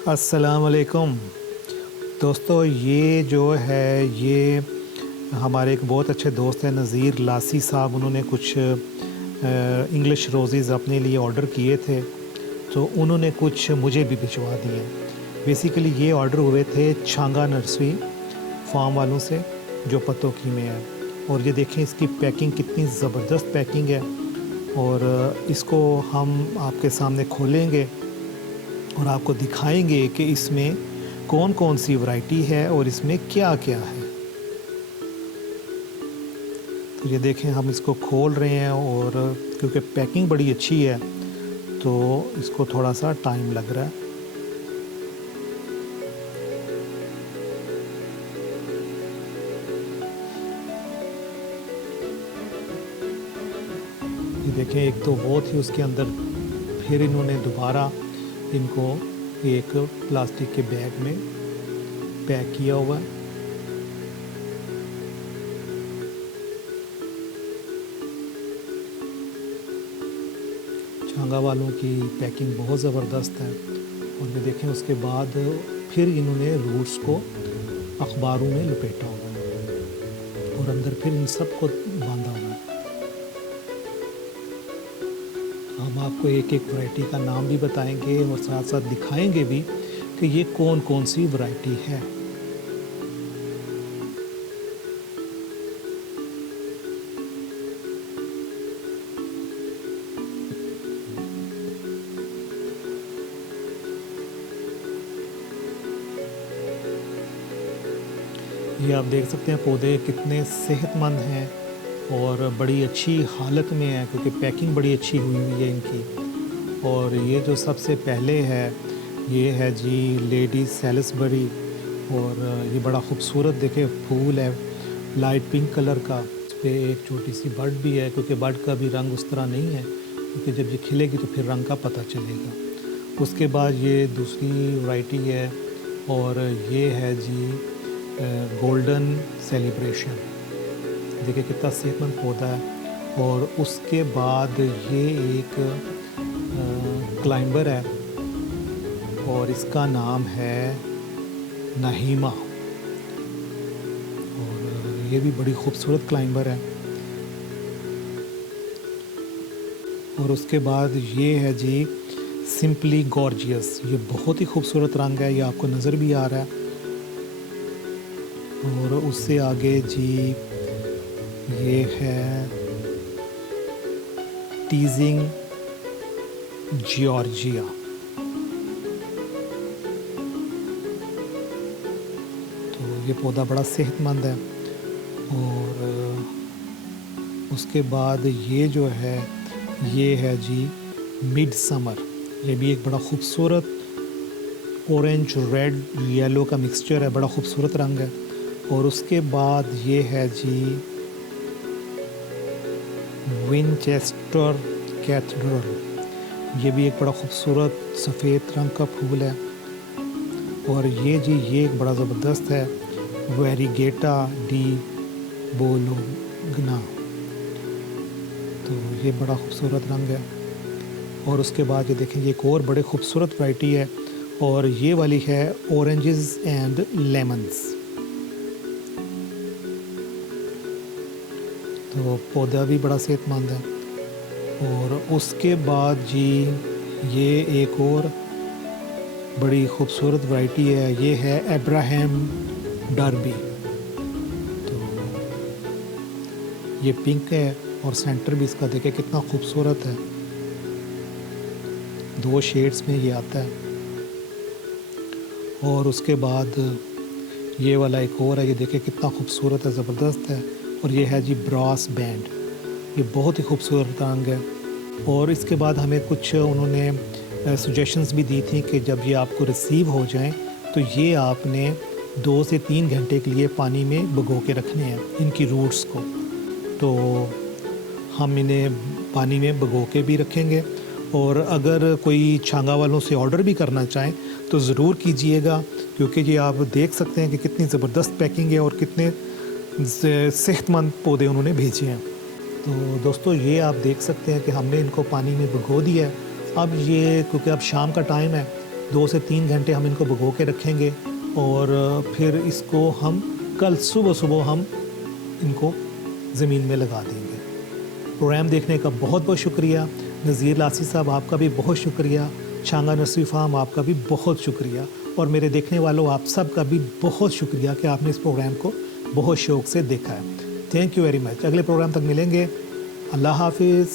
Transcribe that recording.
अस्सलाम वालेकुम दोस्तों, ये जो है ये हमारे एक बहुत अच्छे दोस्त हैं नज़ीर लासी साहब। उन्होंने कुछ इंग्लिश रोज़ेज़ अपने लिए ऑर्डर किए थे, तो उन्होंने कुछ मुझे भी भिजवा दिए। बेसिकली ये ऑर्डर हुए थे छांगा नर्सरी फार्म वालों से, जो पतोकी में है। और ये देखें इसकी पैकिंग कितनी ज़बरदस्त पैकिंग है। और इसको हम आपके सामने खोलेंगे और आपको दिखाएंगे कि इसमें कौन कौन सी वैरायटी है और इसमें क्या क्या है। तो ये देखें, हम इसको खोल रहे हैं और क्योंकि पैकिंग बड़ी अच्छी है तो इसको थोड़ा सा टाइम लग रहा है। ये देखें, एक तो वो थी उसके अंदर, फिर इन्होंने दोबारा इनको एक प्लास्टिक के बैग में पैक किया हुआ है। छांगा वालों की पैकिंग बहुत ज़बरदस्त है। और ये देखें, उसके बाद फिर इन्होंने रूट्स को अखबारों में लपेटा हुआ है और अंदर फिर इन सब को बांधा हुआ है। हम आपको एक एक वैरायटी का नाम भी बताएंगे और साथ साथ दिखाएंगे भी कि ये कौन कौन सी वैरायटी है। ये आप देख सकते हैं पौधे कितने सेहतमंद हैं और बड़ी अच्छी हालत में है, क्योंकि पैकिंग बड़ी अच्छी हुई हुई है इनकी। और ये जो सबसे पहले है ये है जी लेडी सैलिसबरी। और ये बड़ा ख़ूबसूरत देखे फूल है लाइट पिंक कलर का। इस पर एक छोटी सी बर्ड भी है, क्योंकि बर्ड का भी रंग उस तरह नहीं है, क्योंकि जब ये खिलेगी तो फिर रंग का पता चलेगा। उसके बाद ये दूसरी वैरायटी है और ये है जी गोल्डन सेलिब्रेशन। देखिए कितना सेहतमंद पौधा है। और उसके बाद ये एक क्लाइंबर है और इसका नाम है नहीमा। और ये भी बड़ी खूबसूरत क्लाइंबर है। और उसके बाद ये है जी सिंपली गॉर्जियस। ये बहुत ही खूबसूरत रंग है, ये आपको नज़र भी आ रहा है। और उससे आगे जी ये है टीजिंग जॉर्जिया। तो ये पौधा बड़ा सेहतमंद है। और उसके बाद ये जो है ये है जी मिड समर। ये भी एक बड़ा खूबसूरत ऑरेंज रेड येलो का मिक्सचर है, बड़ा खूबसूरत रंग है। और उसके बाद ये है जी विनचेस्टर कैथेड्रल। ये भी एक बड़ा खूबसूरत सफ़ेद रंग का फूल है। और ये जी ये एक बड़ा ज़बरदस्त है वेरीगेटा डी बोलोग्ना। तो ये बड़ा खूबसूरत रंग है। और उसके बाद ये देखें, ये एक और बड़े खूबसूरत वैरायटी है और ये वाली है ऑरेंजेस एंड लेमन्स। तो पौधा भी बड़ा सेहतमंद है। और उसके बाद जी ये एक और बड़ी खूबसूरत वैरायटी है, ये है अब्राहम डर्बी। तो ये पिंक है और सेंटर भी इसका देखे कितना खूबसूरत है, 2 शेड्स में ये आता है। और उसके बाद ये वाला एक और है, ये देखे कितना खूबसूरत है, ज़बरदस्त है। और ये है जी ब्रास बैंड। ये बहुत ही खूबसूरत रंग है। और इसके बाद हमें कुछ उन्होंने सजेशंस भी दी थी कि जब ये आपको रिसीव हो जाएं तो ये आपने 2 से 3 घंटे के लिए पानी में भिगो के रखने हैं इनकी रूट्स को। तो हम इन्हें पानी में भिगो के भी रखेंगे। और अगर कोई छांगा वालों से ऑर्डर भी करना चाहें तो ज़रूर कीजिएगा, क्योंकि ये आप देख सकते हैं कि कितनी ज़बरदस्त पैकिंग है और कितने सेहतमंद पौधे उन्होंने भेजे हैं। तो दोस्तों ये आप देख सकते हैं कि हमने इनको पानी में भिगो दिया है। अब ये क्योंकि अब शाम का टाइम है 2 से 3 घंटे हम इनको भिगो के रखेंगे और फिर इसको हम कल सुबह हम इनको ज़मीन में लगा देंगे। प्रोग्राम देखने का बहुत बहुत शुक्रिया। नज़ीर लासी साहब आपका भी बहुत शुक्रिया। शांगा नर्सरी फार्म आपका भी बहुत शुक्रिया। और मेरे देखने वालों आप सब का भी बहुत शुक्रिया कि आपने इस प्रोग्राम को बहुत शौक़ से देखा है। Thank you very much. अगले प्रोग्राम तक मिलेंगे। अल्लाह हाफिज़।